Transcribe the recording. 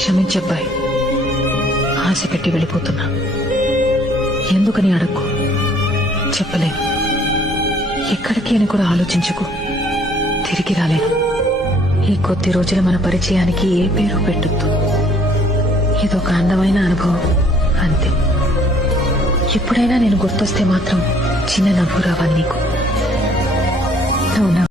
క్షమించబ్బాయి, ఆశ పెట్టి వెళ్ళిపోతున్నా. ఎందుకని అడక్కు, చెప్పలేను. ఎక్కడికి అని కూడా ఆలోచించుకు, తిరిగి రాలేను. ఈ కొద్ది రోజుల మన పరిచయానికి ఏ పేరు పెట్టొద్దు. ఇదొక అందమైన అనుభవం అంతే. ఎప్పుడైనా నేను గుర్తొస్తే మాత్రం చిన్న నవ్వు రావాలి నీకు. నువ్వు